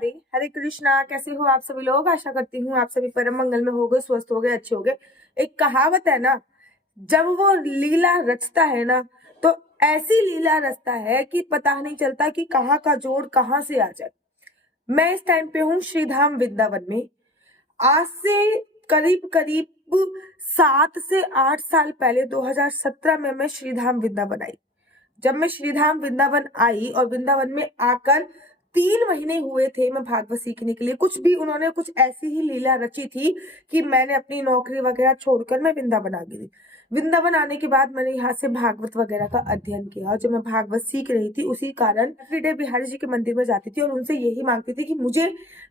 राधे। हरे कृष्णा। कैसे हो आप सभी लोग? आशा करती हूँ आप सभी परम मंगल में हो गए, स्वस्थ हो गए, अच्छे हो गए। एक कहावत है ना, जब वो लीला रचता है ना, तो ऐसी लीला रचता है कि पता नहीं चलता कि कहाँ का जोड़ कहाँ से आ जाए। मैं इस टाइम पे हूँ श्रीधाम वृंदावन में। आज से करीब करीब 7 से 8 साल पहले 2017 में मैं श्रीधाम वृंदावन आई। जब मैं श्रीधाम वृंदावन आई और वृंदावन में आकर 3 महीने हुए थे मैं भागवत सीखने के लिए, कुछ भी उन्होंने कुछ ऐसी ही लीला रची थी कि मैंने अपनी नौकरी वगैरह छोड़कर मैं वृंदावन आ गई। वृंदावन आने के बाद मैंने यहाँ से भागवत वगैरह का अध्ययन किया और जब मैं भागवत सीख रही थी उसी कारण एवरीडे बिहारी जी के मंदिर में जाती थी और उनसे यही मांगती थी कि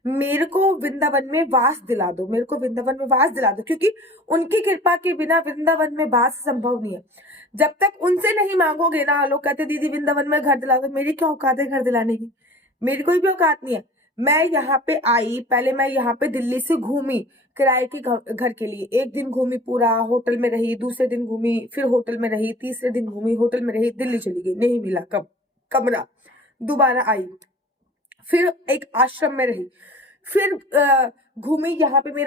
मेरे को वृंदावन में वास दिला दो, मेरे को वृंदावन में वास दिला दो, क्योंकि उनकी कृपा के बिना वृंदावन में वास संभव नहीं है। जब तक उनसे नहीं मांगोगे ना, लोग कहते दीदी वृंदावन में घर दिला दो। मेरी क्या औकात है घर दिलाने की? मेरी कोई भी औकात नहीं है। मैं यहाँ पे आई, पहले मैं यहाँ पे दिल्ली से घूमी किराए के घर के लिए। एक दिन घूमी पूरा, होटल में रही, दूसरे दिन घूमी, फिर होटल में रही, तीसरे दिन घूमी, होटल में रही, दिल्ली चली गई, नहीं मिला कमरा। दोबारा आई, फिर एक आश्रम में रही, फिर घूमी। यहाँ पे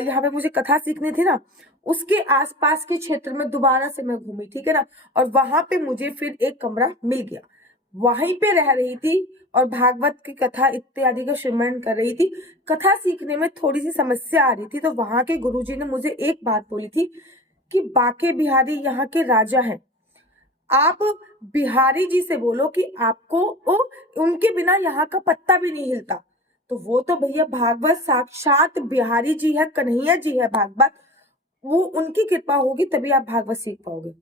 यहाँ पे मुझे कथा सीखनी थी ना, उसके आसपास के क्षेत्र में दोबारा से मैं घूमी, ठीक है ना। और वहां पे मुझे फिर एक कमरा मिल गया, वहीं पे रह रही थी और भागवत की कथा इत्यादि का श्रवण कर रही थी। कथा सीखने में थोड़ी सी समस्या आ रही थी, तो वहां के गुरुजी ने मुझे एक बात बोली थी कि बाके बिहारी यहाँ के राजा हैं, आप बिहारी जी से बोलो कि आपको उनके बिना यहाँ का पत्ता भी नहीं हिलता। तो वो तो भैया भागवत साक्षात बिहारी जी है, कन्हैया जी है भागवत, वो उनकी कृपा होगी तभी आप भागवत सीख पाओगे।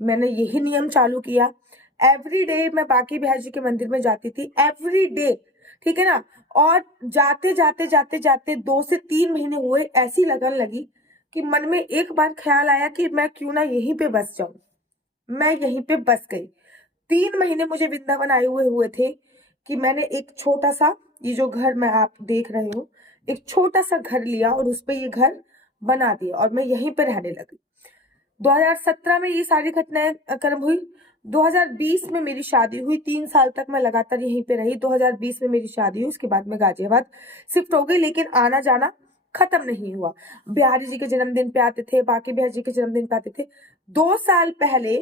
मैंने यही नियम चालू किया। एवरी डे मैं बाकी बिहारी जी के मंदिर में जाती थी, एवरी डे, ठीक है ना। और जाते जाते जाते जाते 2 से 3 महीने हुए, ऐसी लगन लगी कि मन में एक बार ख्याल आया कि मैं क्यों ना यहीं पे बस जाऊं। मैं यहीं पे बस गई। 3 महीने मुझे वृंदावन आए हुए थे कि मैंने एक छोटा सा, ये जो घर मैं आप देख रहे हो, एक छोटा सा घर लिया और उस पे ये घर बना दिया और मैं यहीं पे रहने लगी। 2017 में ये सारी घटनाएं कर्म हुई। 2020 में मेरी शादी हुई। 3 साल तक मैं लगातार यहीं पे रही। 2020 में मेरी शादी हुई, उसके बाद मैं गाजियाबाद शिफ्ट हो गई, लेकिन आना जाना खत्म नहीं हुआ। बिहारी जी के जन्मदिन पे आते थे, बाकी बिहारी जी के जन्मदिन पे आते थे। 2 साल पहले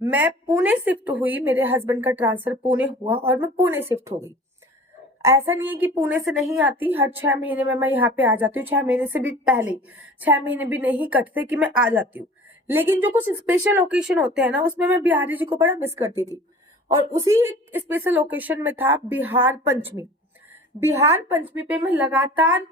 मैं पुणे शिफ्ट हुई, मेरे हस्बैंड का ट्रांसफर पुणे हुआ और मैं पुणे शिफ्ट हो गई। ऐसा नहीं है कि पुणे से नहीं आती, हर 6 महीने में मैं यहाँ पे आ जाती हूँ। 6 महीने से भी पहले, 6 महीने भी नहीं कटते कि मैं आ जाती हूँ। लेकिन जो कुछ स्पेशल ओकेशन होते हैं ना, उसमें मैं बिहारी जी को बड़ा मिस करती थी। और उसी एक स्पेशल ओकेशन में था बिहार पंचमी। बिहार पंचमी पे मैं लगातार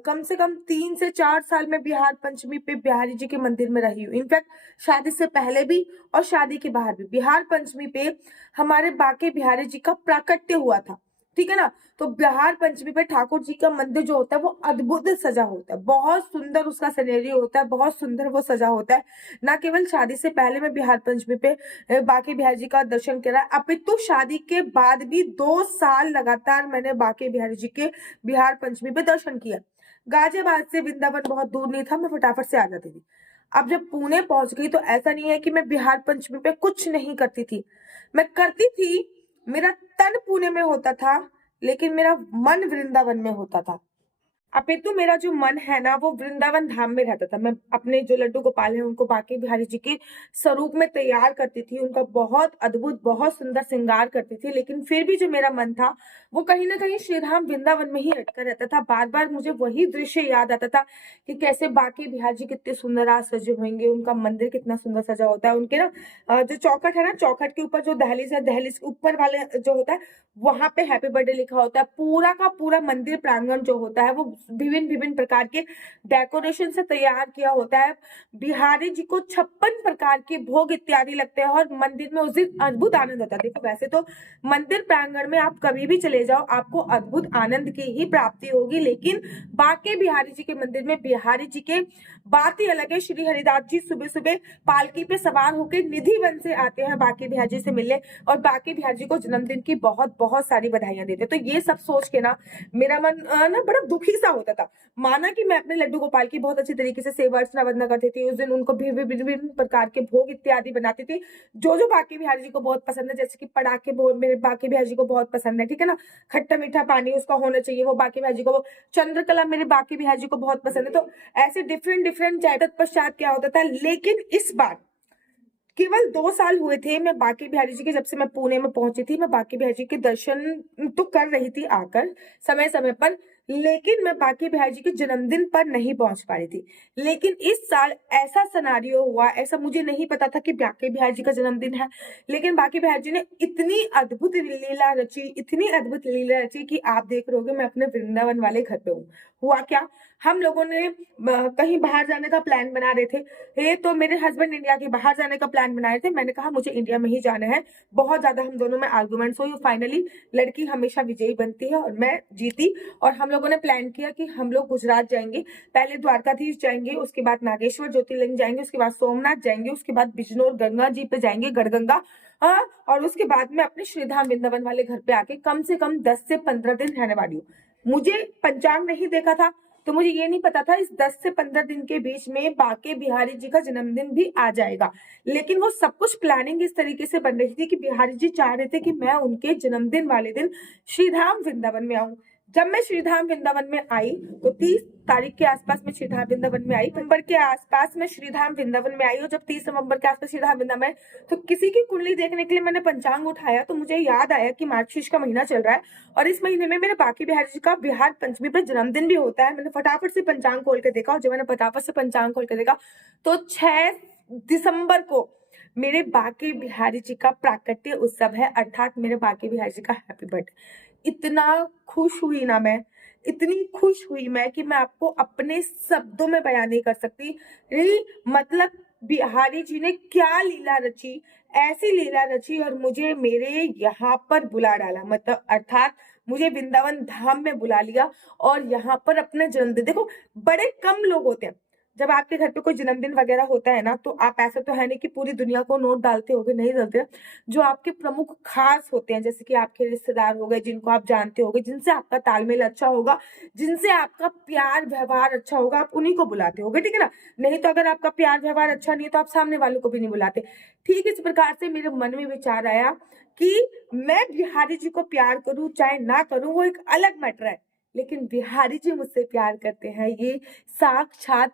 कम से कम 3 से 4 साल में बिहार पंचमी पे बिहारी जी के मंदिर में रही हूँ। इनफैक्ट शादी से पहले भी और शादी के बाहर भी बिहार पंचमी पे हमारे बाके बिहारी जी का प्राकट्य हुआ था, ठीक है ना। तो बिहार पंचमी पे ठाकुर जी का मंदिर जो होता है वो अद्भुत सजा होता है, बहुत सुंदर उसका सिनेरियो होता है, बहुत सुंदर वो सजा होता है। ना केवल शादी से पहले मैं बिहार पंचमी पे बाके बिहारी जी का दर्शन करा, अपितु शादी के बाद भी 2 साल लगातार मैंने बाके बिहारी जी के बिहार पंचमी पे दर्शन किया। गाजियाबाद से वृंदावन बहुत दूर नहीं था, मैं फटाफट से आ जाती थी। अब जब पुणे पहुंच गई तो ऐसा नहीं है कि मैं बिहार पंचमी पे कुछ नहीं करती थी, मैं करती थी। मेरा तन पुणे में होता था लेकिन मेरा मन वृंदावन में होता था। अपितु मेरा जो मन है ना वो वृंदावन धाम में रहता था। मैं अपने जो लड्डू गोपाल हैं उनको बाके बिहारी जी के स्वरूप में तैयार करती थी, उनका बहुत अद्भुत बहुत सुंदर श्रृंगार करती थी, लेकिन फिर भी जो मेरा मन था वो कहीं ना कहीं श्रीधाम वृंदावन में ही अटका रहता था। बार बार मुझे वही दृश्य याद आता था कि कैसे बाके बिहारी जी कितने सुंदर आज सजे होंगे, उनका मंदिर कितना सुंदर सजा होता है, उनके ना जो चौखट है ना, चौखट के ऊपर जो दहलीज है, दहलीज के ऊपर वाले जो होता है वहां पे हैप्पी बर्थडे लिखा होता है। पूरा का पूरा मंदिर प्रांगण जो होता है वो विभिन्न विभिन्न प्रकार के डेकोरेशन से तैयार किया होता है। बिहारी जी को 56 प्रकार के भोग इत्यादि लगते हैं और मंदिर में उस दिन अद्भुत आनंद आता है। देखो वैसे तो मंदिर प्रांगण में आप कभी भी चले जाओ आपको अद्भुत आनंद की ही प्राप्ति होगी, लेकिन बाके बिहारी जी के मंदिर में बिहारी जी के बात ही अलग है। श्री हरिदास जी सुबह सुबह पालकी पे सवार होकर निधि वन से आते हैं बाके बिहारी जी से मिलने और बाके बिहारी जी को जन्मदिन की बहुत बहुत सारी बधाइयां देते हैं। तो ये सब सोच के ना मेरा मन ना बड़ा दुखी सा होता था, माना कि मैं अपने लड्डू गोपाल की बहुत अच्छी तरीके से सेवा अर्चना वंदना करती थी, उस दिन उनको विभिन्न प्रकार के भोग इत्यादि बनाती थी, जो बांके बिहारी जी को बहुत पसंद है, जैसे कि पटाखे मेरे बांके बिहारी जी को बहुत पसंद है, ठीक है ना, खट्टा मीठा पानी उसका होना चाहिए, वो बांके बिहारी जी को, चंद्रकला मेरे बांके बिहारी जी को बहुत पसंद है। तो ऐसे डिफरेंट तत्पश्चात क्या होता था, लेकिन इस बार केवल 2 साल हुए थे मैं बांके बिहारी जी के, जब से मैं पुणे में पहुंची थी, मैं बांके बिहारी जी के दर्शन तो कर रही थी आकर समय समय पर, लेकिन मैं बांके बिहारी जी के जन्मदिन पर नहीं पहुंच पा रही थी। लेकिन इस साल ऐसा सिनेरियो हुआ, ऐसा मुझे नहीं पता था कि बांके बिहारी जी का जन्मदिन है, लेकिन बांके बिहारी जी ने इतनी अद्भुत लीला रची, इतनी अद्भुत लीला रची कि आप देख रहे होगे मैं अपने वृंदावन वाले घर पे हूँ। हुआ क्या, हम लोगों ने कहीं बाहर जाने का प्लान बना रहे थे, तो मेरे हस्बैंड इंडिया के बाहर जाने का प्लान बनाए थे, मैंने कहा मुझे इंडिया में ही जाना है, बहुत ज्यादा हम दोनों में आर्गुमेंट्स हुई, फाइनली लड़की हमेशा विजयी बनती है और मैं जीती, और हम लोगों ने प्लान किया कि हम लोग गुजरात जाएंगे, पहले द्वारकाधीश जाएंगे, उसके बाद नागेश्वर ज्योतिर्लिंग जाएंगे, उसके बाद सोमनाथ जाएंगे, उसके बाद बिजनौर गंगा जी पे जाएंगे, गढ़गंगा, हाँ, और उसके बाद में अपने श्रीधाम वृंदावन वाले घर पे आके कम से कम 10 से 15 दिन रहने वाली हूँ। मुझे पंचांग नहीं देखा था, तो मुझे ये नहीं पता था इस 10 से 15 दिन के बीच में बांके बिहारी जी का जन्मदिन भी आ जाएगा, लेकिन वो सब कुछ प्लानिंग इस तरीके से बन रही थी कि बिहारी जी चाह रहे थे कि मैं उनके जन्मदिन वाले दिन श्रीधाम वृंदावन में आऊं। जब मैं श्रीधाम वृंदावन में आई तो 30 तारीख के आसपास में श्रीधाम वृंदावन में आई, नवंबर के आसपास में श्रीधाम वृंदावन में आई, और जब 30 नवंबर के आसपास श्रीधाम वृंदावन में, तो किसी की कुंडली देखने के लिए मैंने पंचांग उठाया, तो मुझे याद आया कि मार्गशीर्ष का महीना चल रहा है और इस महीने में मेरे बांके बिहारी जी का बिहार पंचमी पे जन्मदिन भी होता है। मैंने फटाफट से पंचांग खोल के देखा, और जब मैंने फटाफट से पंचांग खोल के देखा तो 6 दिसंबर को मेरे बांके बिहारी जी का प्राकट्य उत्सव है, अर्थात मेरे बांके बिहारी जी का हैप्पी बर्थडे। इतना खुश हुई ना मैं, इतनी खुश हुई मैं कि मैं आपको अपने शब्दों में बयान नहीं कर सकती। मतलब बिहारी जी ने क्या लीला रची, ऐसी लीला रची, और मुझे मेरे यहाँ पर बुला डाला, मतलब अर्थात मुझे वृंदावन धाम में बुला लिया, और यहाँ पर अपने जन्मदिन, देखो बड़े कम लोग होते हैं जब आपके घर पे कोई जन्मदिन वगैरह होता है ना, तो आप ऐसा तो है नहीं कि पूरी दुनिया को नोट डालते होगे, नहीं डालते। जो आपके प्रमुख खास होते हैं, जैसे कि आपके रिश्तेदार हो गए, जिनको आप जानते होगे, जिनसे आपका तालमेल अच्छा होगा, जिनसे आपका प्यार व्यवहार अच्छा होगा, आप उन्हीं को बुलाते होगे, ठीक है ना। नहीं तो अगर आपका प्यार व्यवहार अच्छा नहीं है तो आप सामने वालों को भी नहीं बुलाते। ठीक इस प्रकार से मेरे मन में विचार आया कि मैं बिहारी जी को प्यार करूं चाहे ना करूं, वो एक अलग मैटर है, लेकिन बिहारी जी मुझसे प्यार करते हैं, ये साक्षात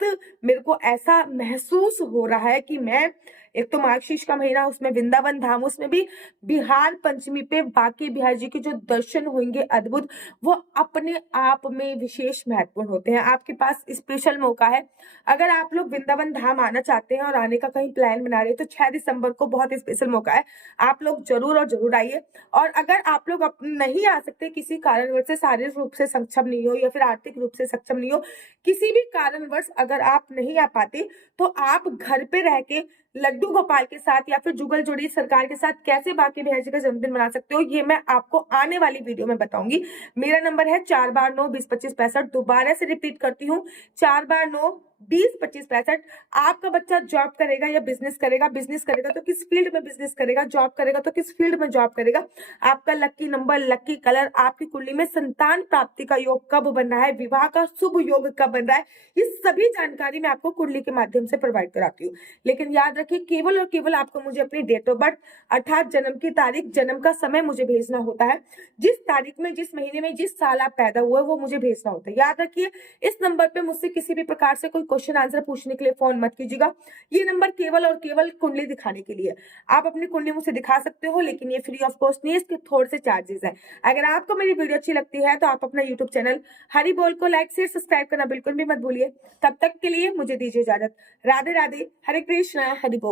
मेरे को ऐसा महसूस हो रहा है कि मैं, एक तो मार्गशीर्ष का महीना, उसमें वृंदावन धाम, उसमें भी बिहार पंचमी पे बांके बिहारी जी के जो दर्शन होंगे अद्भुत, वो अपने आप में विशेष महत्वपूर्ण होते हैं। आपके पास स्पेशल मौका है, अगर आप लोग वृंदावन धाम आना चाहते हैं और आने का कहीं प्लान बना रहे हैं तो 6 दिसंबर को बहुत स्पेशल मौका है, आप लोग जरूर और जरूर आइए। और अगर आप लोग नहीं आ सकते, किसी कारणवश से, शारीरिक रूप से सक्षम नहीं हो या फिर आर्थिक रूप से सक्षम नहीं हो, किसी भी कारणवश अगर आप नहीं आ पाते, तो आप घर पे रह के लड्डू गोपाल के साथ या फिर जुगल जोड़ी सरकार के साथ कैसे बांके बिहारी जी का जन्मदिन मना सकते हो, ये मैं आपको आने वाली वीडियो में बताऊंगी। मेरा नंबर है 4/9/20-25-65। दोबारा से रिपीट करती हूँ, 4/9/20-25-65। आपका बच्चा जॉब करेगा या बिजनेस करेगा, बिजनेस करेगा तो किस फील्ड में बिजनेस करेगा, जॉब करेगा तो किस फील्ड में जॉब करेगा, आपका लकी नंबर, लकी कलर, आपकी कुंडली में संतान प्राप्ति का योग कब बन रहा है, विवाह का शुभ योग कब बन रहा है, ये सभी जानकारी मैं आपको कुंडली के माध्यम से प्रोवाइड कराती हूँ। लेकिन याद रखिए, केवल और केवल आपको मुझे अपनी डेट ऑफ बर्थ अर्थात जन्म की तारीख, जन्म का समय मुझे भेजना होता है, जिस तारीख में, जिस महीने में, जिस साल आप पैदा हुए वो मुझे भेजना होता है। याद रखिए, इस नंबर पे मुझसे किसी भी प्रकार से कोई क्वेश्चन आंसर पूछने के लिए फोन मत कीजिएगा। ये नंबर केवल और केवल कुंडली दिखाने के लिए, आप अपनी कुंडली मुझसे दिखा सकते हो, लेकिन ये फ्री ऑफ कॉस्ट नहीं है, इसके थोड़े से चार्जेस है। अगर आपको मेरी वीडियो अच्छी लगती है तो आप अपना यूट्यूब चैनल हरि बोल को लाइक शेयर सब्सक्राइब करना बिल्कुल भी मत भूलिए। तब तक के लिए मुझे दीजिए इजाजत। राधे राधे, हरे कृष्णा, हरि बोल।